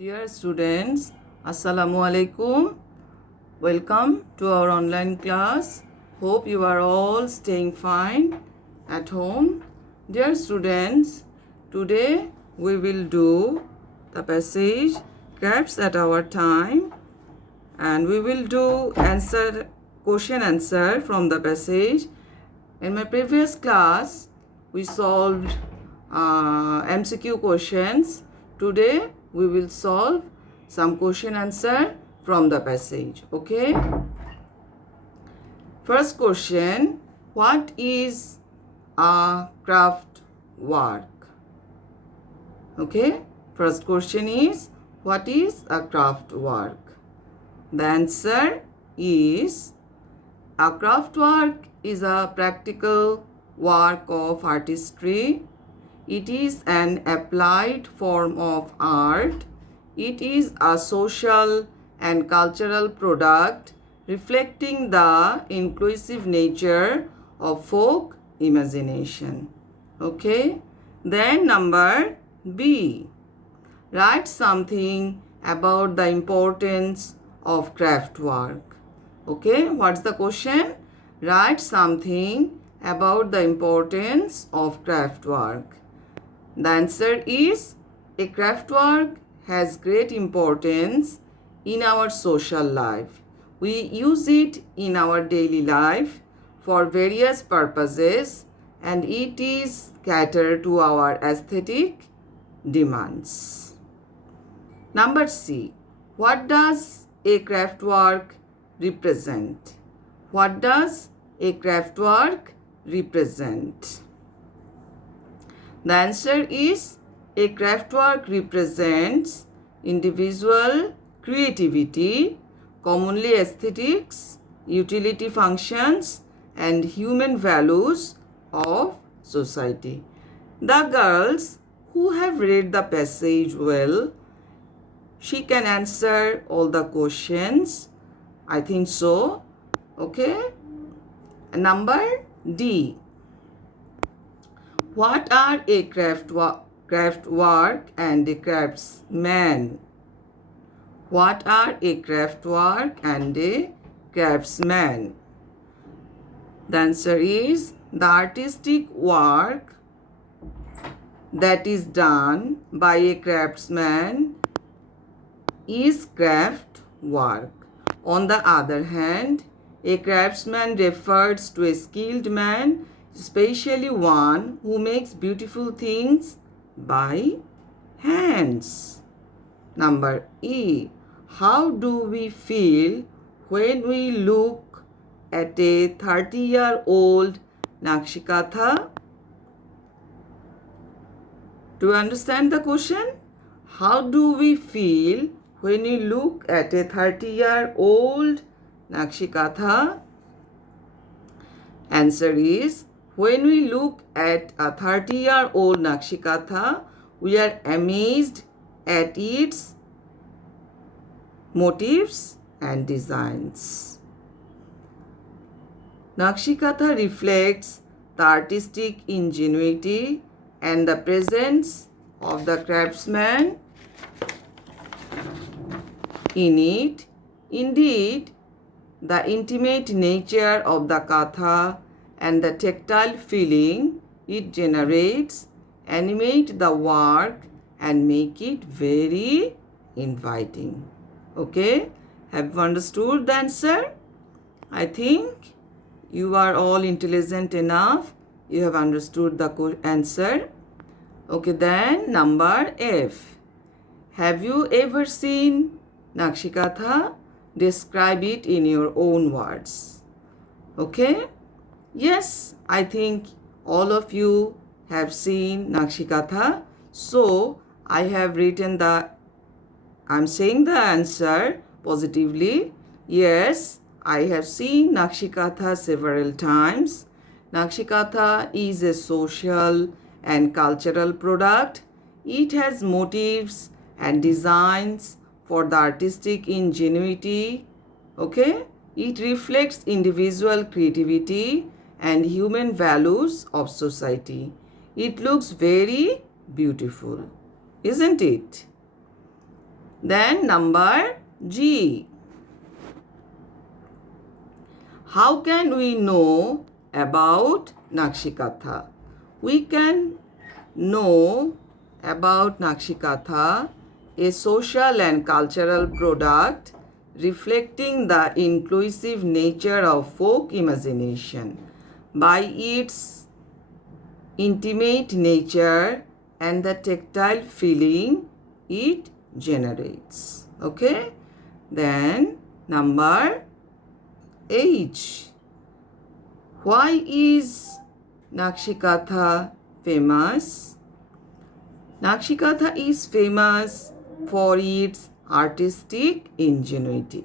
Dear students, Assalamu alaikum. Welcome to our online class. Hope you are all staying fine at home. Dear students, today we will do the passage Crafts at Our Time, and we will do question answer from the passage. In my previous class, we solved MCQ questions. Today, we will solve some question answer from the passage. Okay? First question, what is a craft work? Okay? First question is, what is a craft work? The answer is, a craft work is a practical work of artistry. It is an applied form of art. It is a social and cultural product reflecting the inclusive nature of folk imagination. Okay? Then number B. Write something about the importance of craft work. Okay, what's the question? Write something about the importance of craft work. The answer is, a craft work has great importance in our social life. We use it in our daily life for various purposes, and it is catered to our aesthetic demands. Number C. What does a craft work represent? What does a craft work represent? The answer is, a craft work represents individual creativity, commonly aesthetics, utility functions, and human values of society. The girls who have read the passage well, she can answer all the questions. I think so. Okay. Number D. What are a craft work and a craftsman? What are a craft work and a craftsman? The answer is, the artistic work that is done by a craftsman is craft work. On the other hand, a craftsman refers to a skilled man, especially one who makes beautiful things by hands. Number E. How do we feel when we look at a 30-year-old Nakshikatha? Do you understand the question? How do we feel when we look at a 30-year-old Nakshikatha? Answer is, when we look at a 30-year-old Nakshikatha, we are amazed at its motifs and designs. Nakshikatha reflects the artistic ingenuity and the presence of the craftsman in it. Indeed, the intimate nature of the katha and the tactile feeling it generates animate the work and make it very inviting. Okay, have you understood the answer? I think you are all intelligent enough. You have understood the answer. Okay, then number F. Have you ever seen Nakshikatha? Describe it in your own words. Okay? Yes, I think all of you have seen Nakshikatha. So, I have written I'm saying the answer positively. Yes, I have seen Nakshikatha several times. Nakshikatha is a social and cultural product. It has motifs and designs for the artistic ingenuity. Okay? It reflects individual creativity and human values of society. It looks very beautiful, isn't it? Then number G. How can we know about Nakshikatha? We can know about Nakshikatha, a social and cultural product reflecting the inclusive nature of folk imagination by its intimate nature and the tactile feeling it generates. Okay? Then number H. Why is Nakshikatha famous? Nakshikatha is famous for its artistic ingenuity.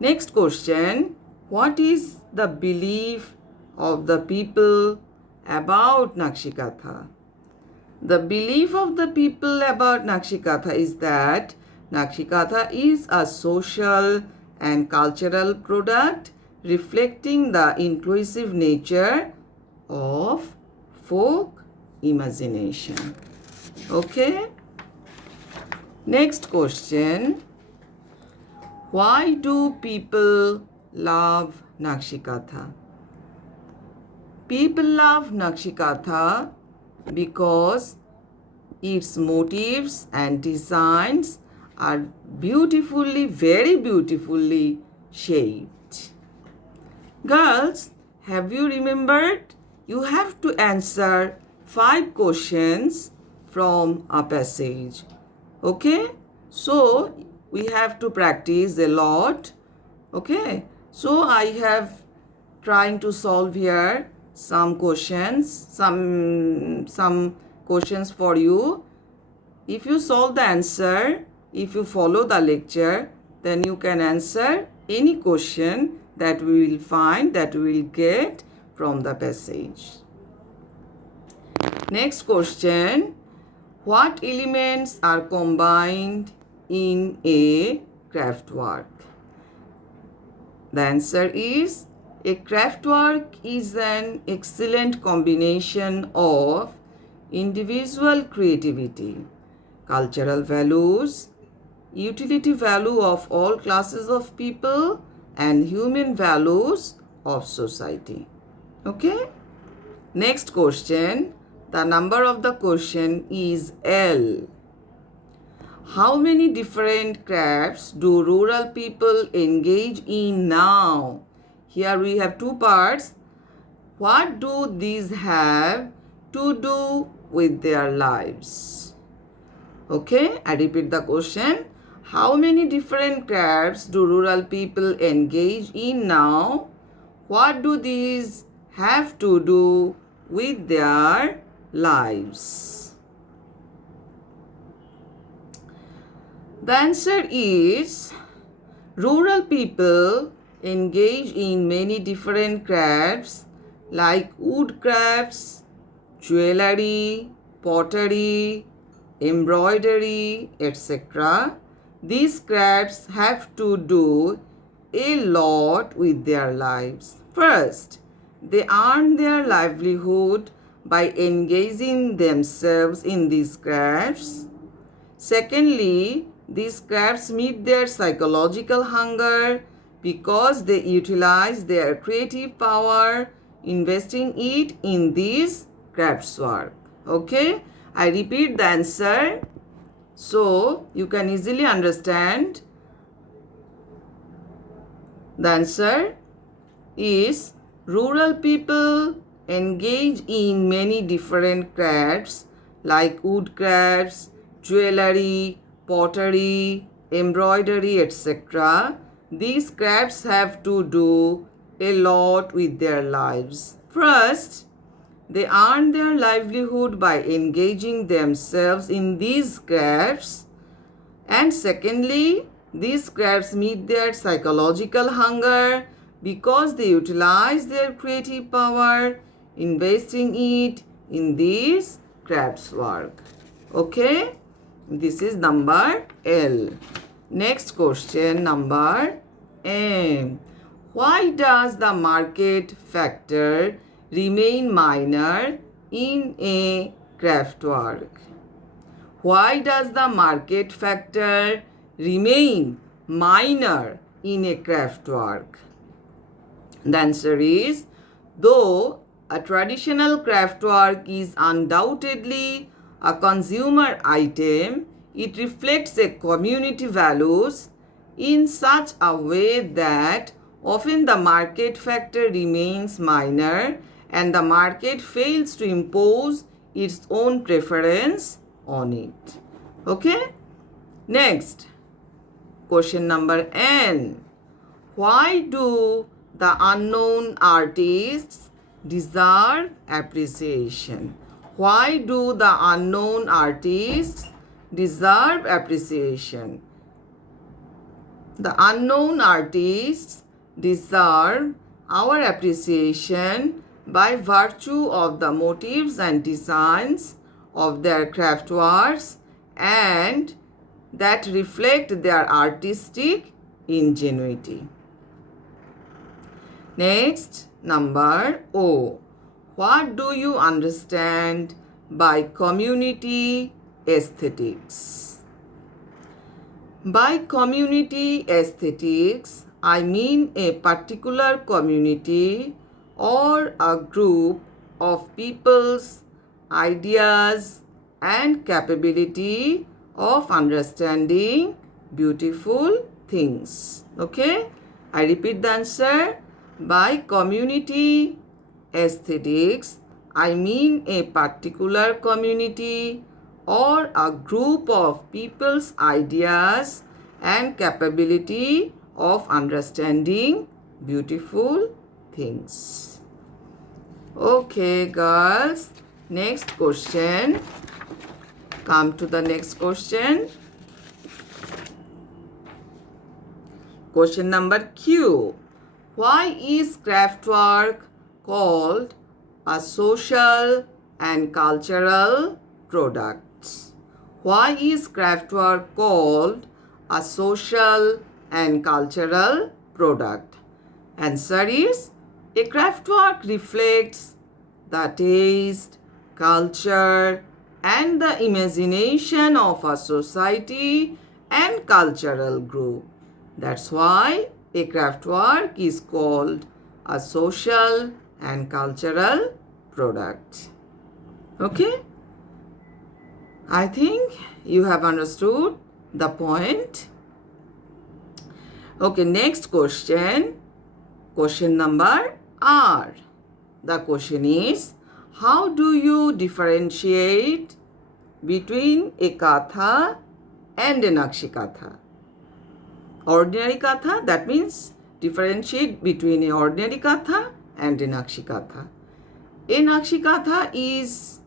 Next question. What is the belief of the people about Nakshikatha? The belief of the people about Nakshikatha is that Nakshikatha is a social and cultural product reflecting the inclusive nature of folk imagination. Okay? Next question. Why do people love Nakshikatha? People love Nakshikatha because its motifs and designs are beautifully, very beautifully shaped. Girls, have you remembered? You have to answer 5 questions from a passage. Okay? So, we have to practice a lot. Okay? So, I have trying to solve here some questions, some questions for you. If you solve the answer, if you follow the lecture, then you can answer any question that we will find, that we will get from the passage. Next question. What elements are combined in a craft work? The answer is, a craft work is an excellent combination of individual creativity, cultural values, utility value of all classes of people, and human values of society. Okay? Next question. The number of the question is L. How many different crafts do rural people engage in now? Here we have 2 parts. What do these have to do with their lives? Okay, I repeat the question. How many different crafts do rural people engage in now? What do these have to do with their lives? The answer is, rural people engage in many different crafts like wood crafts, jewelry, pottery, embroidery, etc. These crafts have to do a lot with their lives. First, they earn their livelihood by engaging themselves in these crafts. Secondly, these crafts meet their psychological hunger because they utilize their creative power, investing it in these crafts work. Okay, I repeat the answer so you can easily understand. The answer is, rural people engage in many different crafts like wood crafts, jewelry, pottery, embroidery, etc. These crafts have to do a lot with their lives. First, they earn their livelihood by engaging themselves in these crafts. And secondly, these crafts meet their psychological hunger because they utilize their creative power, investing it in these crafts work. Okay? This is number L. Next question, number M. Why does the market factor remain minor in a craft work? Why does the market factor remain minor in a craft work? The answer is, though a traditional craft work is undoubtedly a consumer item, it reflects a community values in such a way that often the market factor remains minor and the market fails to impose its own preference on it. Okay? Next, question number N. Why do the unknown artists deserve appreciation? Why do the unknown artists deserve appreciation? The unknown artists deserve our appreciation by virtue of the motives and designs of their craft works and that reflect their artistic ingenuity. Next, number O. What do you understand by community aesthetics? By community aesthetics, I mean a particular community or a group of people's ideas and capability of understanding beautiful things. Okay? I repeat the answer. By community aesthetics, I mean a particular community or a group of people's ideas and capability of understanding beautiful things. Okay, girls. Next question. Come to the next question. Question number Q. Why is craft work called a social and cultural product? Why is craft work called a social and cultural product? Answer is, a craft work reflects the taste, culture, and the imagination of a society and cultural group. That's why a craft work is called a social and cultural product. Okay? I think you have understood the point. Okay, next question. Question number R. The question is, how do you differentiate between a katha and a Nakshi Katha? Ordinary Katha, that means differentiate between a ordinary Katha and a Nakshi Katha. A Nakshi Katha is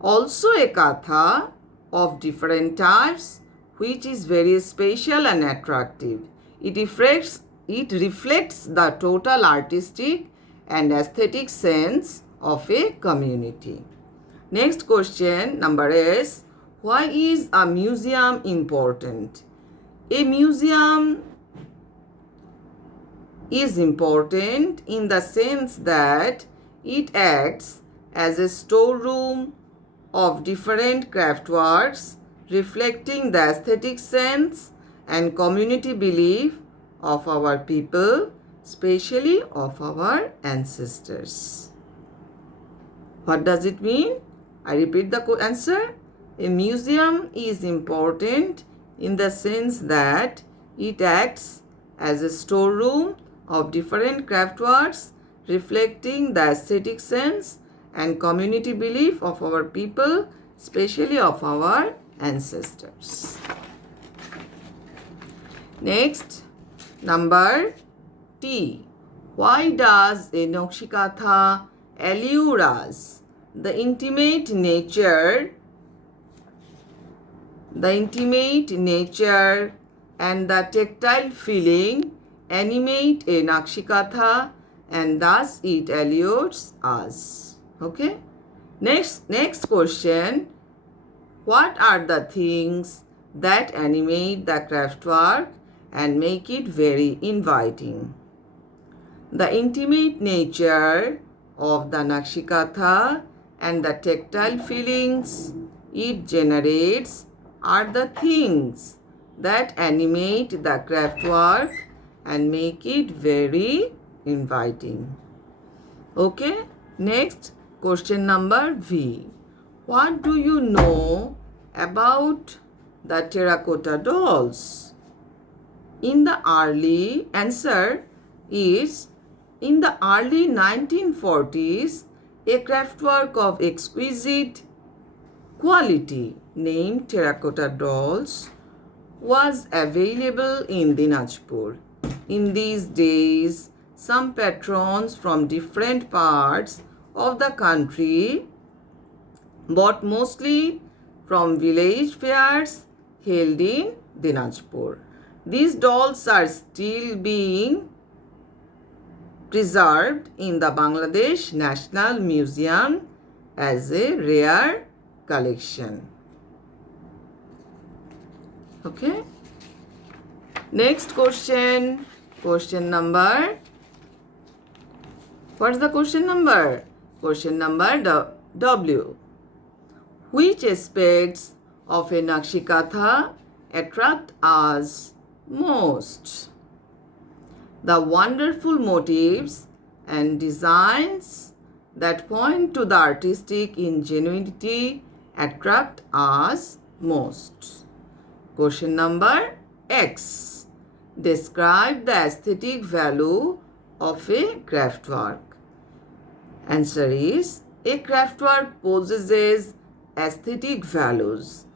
also a Katha of different types, which is very special and attractive. It reflects the total artistic and aesthetic sense of a community. Next question, number S. Why is a museum important? A museum is important in the sense that it acts as a storeroom of different craft works, reflecting the aesthetic sense and community belief of our people, especially of our ancestors. What does it mean? I repeat the answer. A museum is important in the sense that it acts as a storeroom of different craft works, reflecting the aesthetic sense and community belief of our people, especially of our ancestors. Next, number T. Why does a Nakshi Katha allure us? The intimate nature and the tactile feeling animate a Nakshi Katha and thus it allures us. Okay? Next question. What are the things that animate the craft work and make it very inviting? The intimate nature of the Nakshi Katha and the tactile feelings it generates are the things that animate the craft work and make it very inviting. Okay, next question number V. What do you know about the terracotta dolls? In the early in the early 1940s, a craftwork of exquisite quality named terracotta dolls was available in Dinajpur. In these days, some patrons from different parts of the country bought mostly from village fairs held in Dinajpur. These dolls are still being preserved in the Bangladesh National Museum as a rare collection. Okay. Next question. Question number. What's the question number? Question number W. Which aspects of a Nakshikatha attract us most? The wonderful motifs and designs that point to the artistic ingenuity attract us most. Question number X. Describe the aesthetic value of a craftwork. Answer is, a craftwork possesses aesthetic values.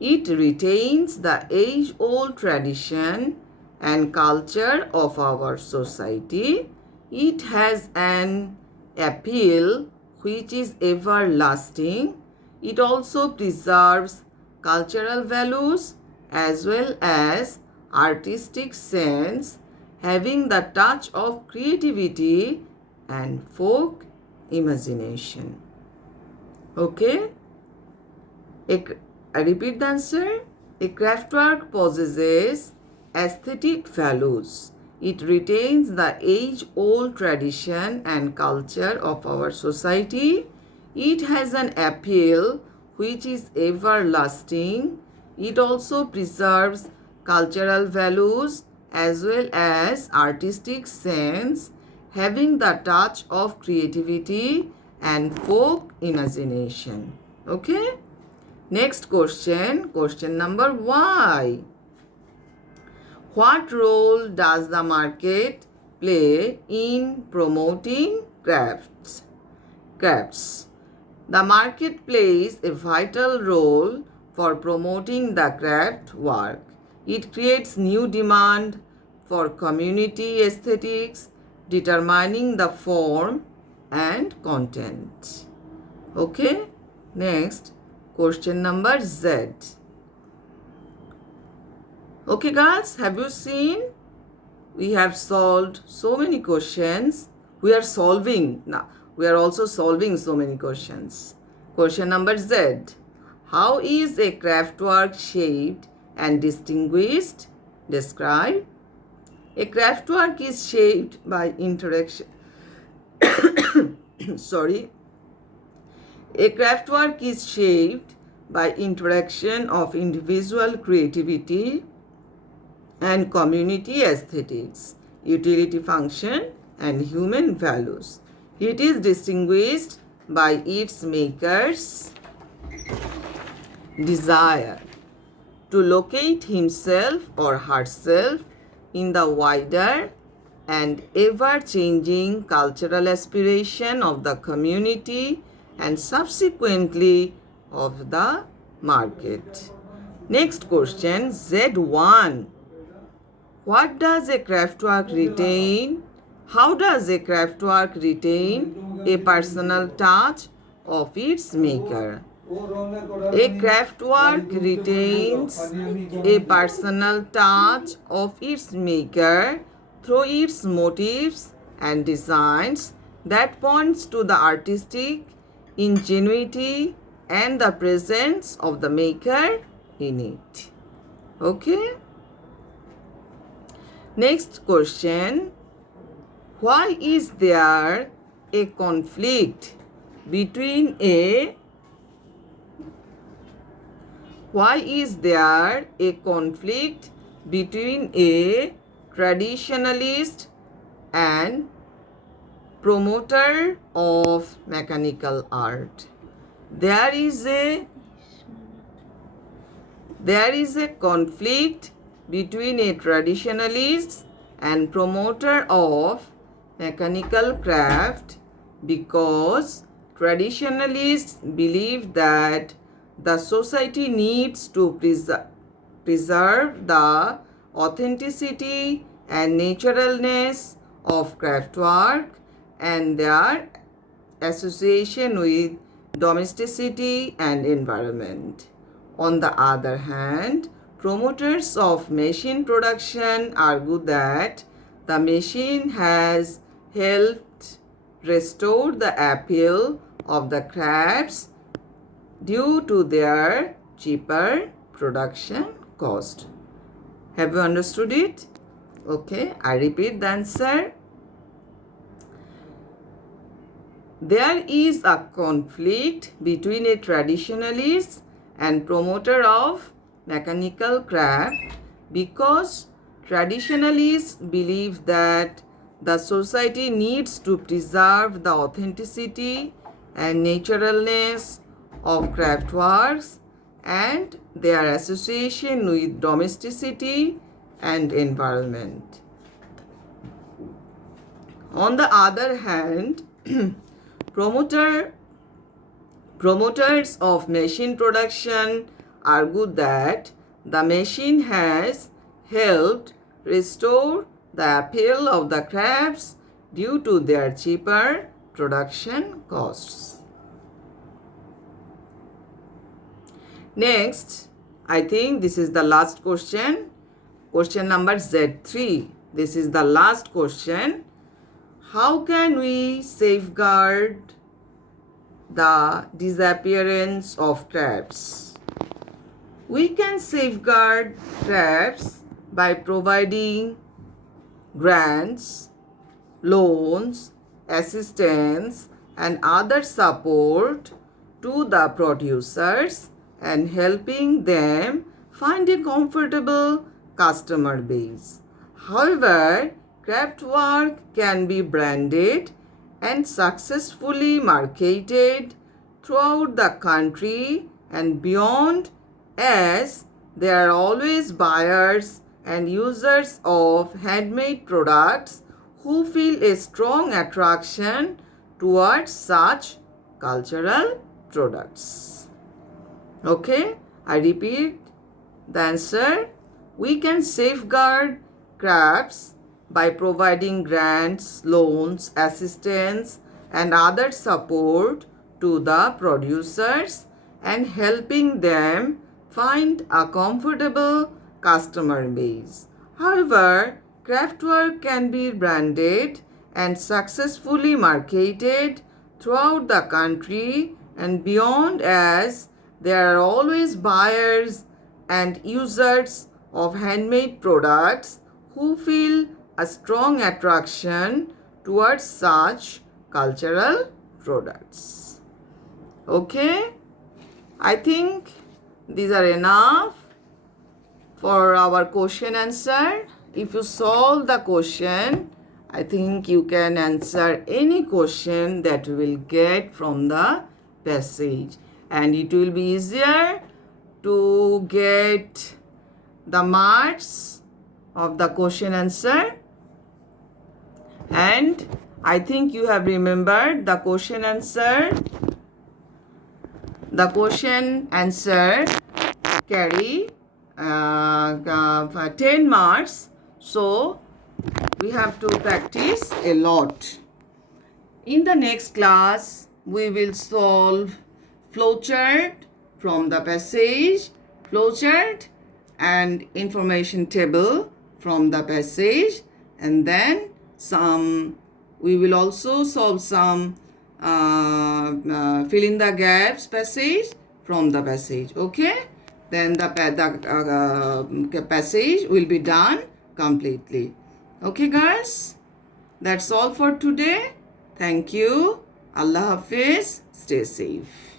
It retains the age-old tradition and culture of our society. It has an appeal which is everlasting. It also preserves cultural values as well as artistic sense, having the touch of creativity and folk imagination. Okay? I repeat the answer. A craftwork possesses aesthetic values. It retains the age-old tradition and culture of our society. It has an appeal which is everlasting. It also preserves cultural values as well as artistic sense, having the touch of creativity and folk imagination. Okay? Next question, question number Y. What role does the market play in promoting crafts? The market plays a vital role for promoting the craft work. It creates new demand for community aesthetics, determining the form and content. Okay? Next, question number Z. Okay, girls, have you seen? We have solved so many questions. We are solving now. We are also solving so many questions. Question number Z. How is a craftwork shaped and distinguished? Describe. A craftwork is shaped by interaction. Sorry. A craftwork is shaped by interaction of individual creativity and community aesthetics, utility function, and human values. It is distinguished by its maker's desire to locate himself or herself in the wider and ever-changing cultural aspiration of the community and subsequently of the market. Next question, Z1. What does a craftwork retain? How does a craftwork retain a personal touch of its maker? A craftwork retains a personal touch of its maker through its motifs and designs that points to the artistic ingenuity and the presence of the maker in it. Okay? Next question. Why is there a conflict between Why is there a conflict between a traditionalist and promoter of mechanical art? There is a conflict between a traditionalist and promoter of mechanical craft because traditionalists believe that the society needs to preserve the authenticity and naturalness of craftwork and their association with domesticity and environment. On the other hand, promoters of machine production argue that the machine has helped restore the appeal of the crafts due to their cheaper production cost. Have you understood it? Okay, I repeat the answer. There is a conflict between a traditionalist and promoter of mechanical craft because traditionalists believe that the society needs to preserve the authenticity and naturalness of craftworks and their association with domesticity and environment. On the other hand, promoters of machine production argue that the machine has helped restore the appeal of the crafts due to their cheaper production costs. Next, I think this is the last question. Question number Z3. This is the last question. How can we safeguard the disappearance of crafts? We can safeguard crafts by providing grants, loans, assistance, and other support to the producers and helping them find a comfortable customer base. However, craftwork can be branded and successfully marketed throughout the country and beyond, as there are always buyers and users of handmade products who feel a strong attraction towards such cultural products. Okay, I repeat the answer. We can safeguard crafts by providing grants, loans, assistance, and other support to the producers and helping them find a comfortable customer base. However, craftwork can be branded and successfully marketed throughout the country and beyond, as there are always buyers and users of handmade products who feel a strong attraction towards such cultural products. Okay, I think these are enough for our question answer. If you solve the question, I think you can answer any question that you will get from the passage, and it will be easier to get the marks of the question answer. And I think you have remembered the question answer. The question answer carry 10 marks. So we have to practice a lot. In the next class, we will solve flowchart from the passage, flowchart and information table from the passage, and then we will also solve some fill in the gaps passage from the passage. Okay, then the passage will be done completely. Okay guys, that's all for today. Thank you. Allah Hafiz. Stay safe.